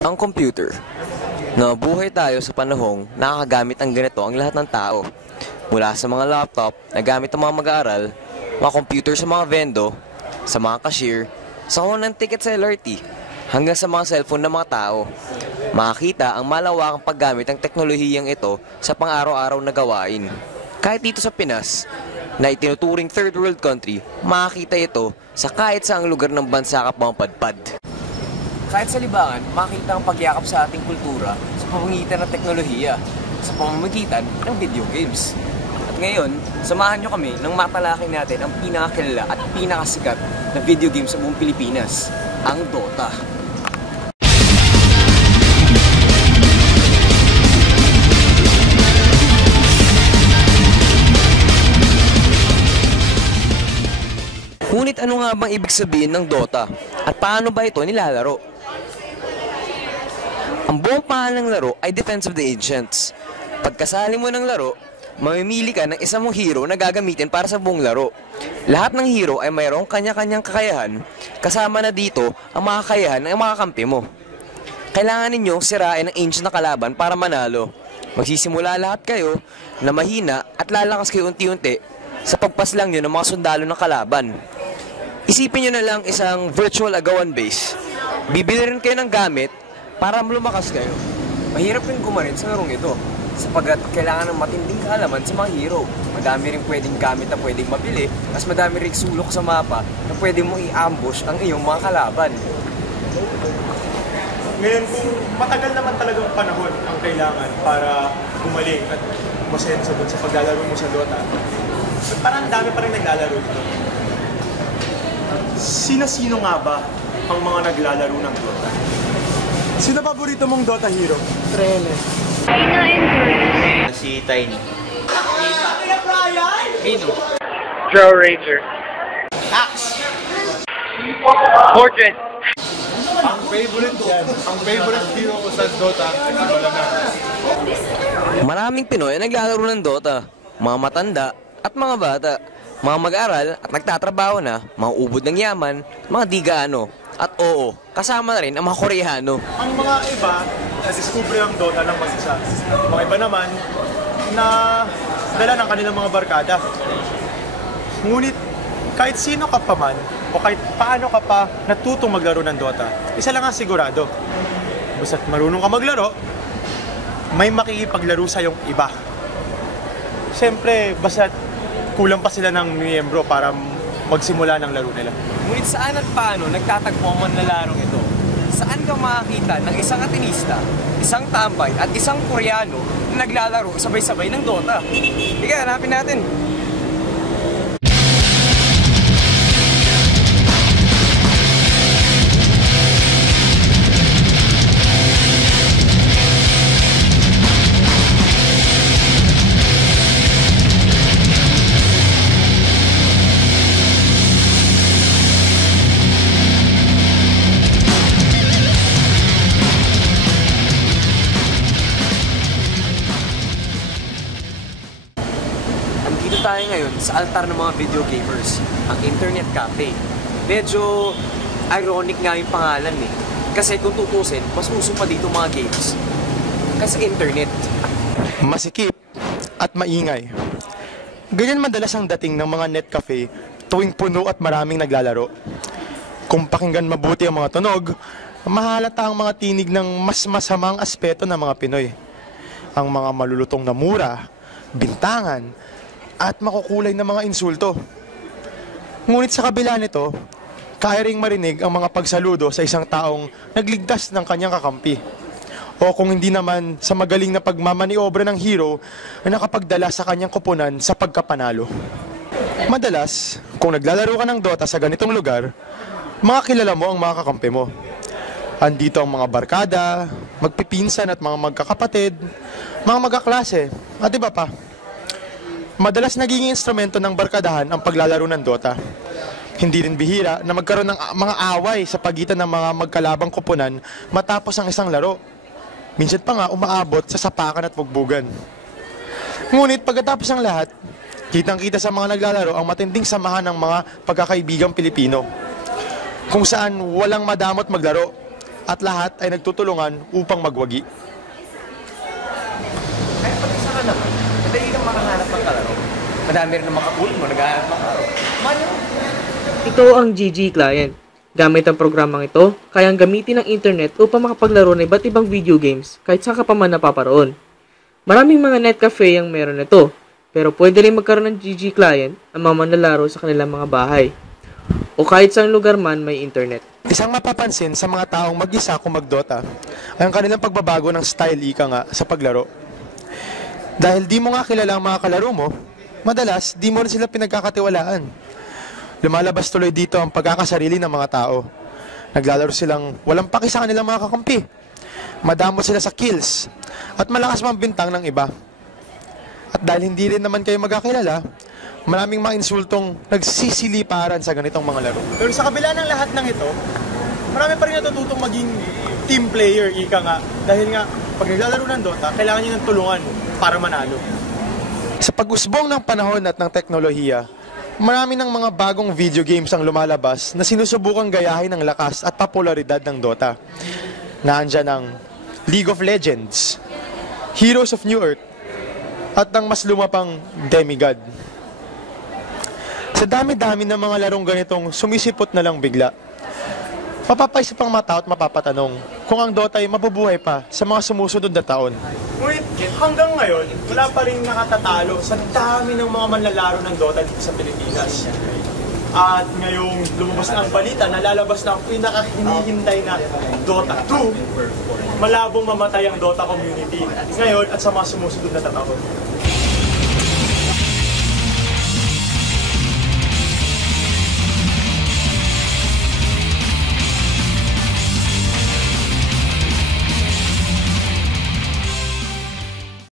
Ang computer. Nabuhay tayo sa panahong nakakagamit ang ganito ang lahat ng tao. Mula sa mga laptop na gamit ng mga mag-aaral, mga computer sa mga vendo, sa mga cashier, sa ng ticket sa LRT, hanggang sa mga cellphone ng mga tao. Makikita ang malawakang paggamit ng teknolohiyang ito sa pang-araw-araw na gawain. Kahit dito sa Pinas, na itinuturing third world country, makikita ito sa kahit saang lugar ng bansa kapamadpad. Kahit sa libangan, makita ang pagyakap sa ating kultura sa pamamagitan ng teknolohiya, sa pamamagitan ng video games. At ngayon, samahan nyo kami nang matalakay natin ang pinakakilala at pinakasikat na video game sa buong Pilipinas, ang Dota. Ngunit ano nga bang ibig sabihin ng Dota at paano ba ito nilalaro? Ang buong pangalan ng laro ay Defense of the Ancients. Pagkasali mo ng laro, mamimili ka ng isang mong hero na gagamitin para sa buong laro. Lahat ng hero ay mayroong kanya-kanyang kakayahan, kasama na dito ang mga kakayahan ng mga kampi mo. Kailangan ninyong sirain ang ancient na kalaban para manalo. Magsisimula lahat kayo na mahina at lalakas kayo unti-unti sa pagpaslang nyo ng mga sundalo ng kalaban. Isipin nyo na lang isang virtual agawan base. Bibili rin kayo ng gamit para lumakas kayo. Mahirap rin gumarin sa larong ito sapagkat kailangan ng matinding kaalaman sa mga hero. Madami rin pwedeng gamit na pwedeng mabili, mas madami rin sulok sa mapa na pwede mong i-ambush ang iyong mga kalaban. Ngayon, kung matagal naman talagang panahon ang kailangan para gumaling at masenso dun sa paglalaro mo sa Dota, parang dami pa rin naglalaro dito. Sino-sino nga ba ang mga naglalaro ng Dota? Sino paborito mong Dota hero? Trele. Si Tiny. Vino. Joe Ranger. Axe. Fortress. Ang favorite hero ko sa Dota ay Malana. Maraming Pinoy ang naglalaro ng Dota. Mga matanda at mga bata. Mga mag-aral at nagtatrabaho na, mga ubod ng yaman, mga di gaano. At oo, kasama na rin ang mga Koreano. Ang mga iba, na-discover ang Dota ng mag-isa. Mga iba naman, na dala ng kanilang mga barkada. Ngunit, kahit sino ka pa man, o kahit paano ka pa natutong maglaro ng Dota, isa lang ang sigurado. Basta't marunong ka maglaro, may makikipaglaro sa iyong iba. Siyempre, basta't kulang pa sila ng miyembro para magsimula ng laro nila. Ngunit saan at paano nagtatagpo ang manlalarong ito? Saan ka makakita ng isang Atenista, isang tambay at isang Koreano na naglalaro sabay-sabay ng Dota? Ika, hanapin natin. Dito tayo ngayon sa altar ng mga video gamers, ang Internet Cafe. Medyo ironic nga yung pangalan eh. Kasi kung tutusin, mas uso pa dito mga games kasi internet. Masikip at maingay. Ganyan madalas ang dating ng mga net cafe tuwing puno at maraming naglalaro. Kung pakinggan mabuti ang mga tunog, mahalata ang mga tinig ng mas masamang aspeto ng mga Pinoy. Ang mga malulutong na mura, bintangan, at makukulay na mga insulto. Ngunit sa kabila nito, kaya ring marinig ang mga pagsaludo sa isang taong nagligtas ng kanyang kakampi. O kung hindi naman sa magaling na pagmamaniobra ng hero na nakapagdala sa kanyang koponan sa pagkapanalo. Madalas, kung naglalaro ka ng Dota sa ganitong lugar, makakilala mo ang mga kakampi mo. Andito ang mga barkada, magpipinsan at mga magkakapatid, mga magkaklase, at iba pa. Madalas naging instrumento ng barkadahan ang paglalaro ng Dota. Hindi rin bihira na magkaroon ng mga away sa pagitan ng mga magkalabang koponan matapos ang isang laro. Minsan pa nga umaabot sa sapakan at bugbugan. Ngunit pagkatapos ng lahat, kitang-kita sa mga naglalaro ang matinding samahan ng mga pagkakaibigang Pilipino. Kung saan walang madamot maglaro, at lahat ay nagtutulungan upang magwagi. Kahit pag isa ka naman, madali kang makahanap ng kalaro. Madami rin ang makapul mo, naghahanap ng kalaro. Ito ang GG Client. Gamit ang programang ito, kayang gamitin ang internet upang makapaglaro ng iba't ibang video games kahit saan ka pa man napaparoon. Maraming mga net cafe ang meron nito, pero pwede rin magkaroon ng GG Client ang mga manlalaro sa kanilang mga bahay o kahit saan lugar man may internet. Isang mapapansin sa mga taong mag-isa kung mag-Dota ay ang kanilang pagbabago ng style ika nga sa paglaro. Dahil di mo nga kilala ang mga kalaro mo, madalas di mo rin sila pinagkakatiwalaan. Lumalabas tuloy dito ang pagkakasarili ng mga tao. Naglalaro silang walang paki sa kanilang mga kakampi. Madamot sila sa kills at malakas mambintang ng iba. At dahil hindi rin naman kayo magkakilala, maraming mga insultong nagsisiliparan sa ganitong mga laro. Pero sa kabila ng lahat ng ito, marami pa rin natututong maging team player, ika nga. Dahil nga, pag naglalaro ng Dota, kailangan nyo ng tulungan para manalo. Sa pag-usbong ng panahon at ng teknolohiya, marami ng mga bagong video games ang lumalabas na sinusubukang gayahin ang lakas at popularidad ng Dota. Naandyan ang League of Legends, Heroes of New Earth, at ang mas lumapang Demigod. Sa dami-dami ng mga larong ganitong sumisipot na lang bigla, mapapaisip ang mga tao at mapapatanong kung ang Dota ay mabubuhay pa sa mga sumusunod na taon. Ngunit hanggang ngayon, wala pa rin nakatatalo sa dami ng mga manlalaro ng Dota dito sa Pilipinas. At ngayong lumabas na ang balita, nalalabas na ang pinaka-hinihintay na Dota 2, malabong mamatay ang Dota community ngayon at sa mga sumusunod na taon.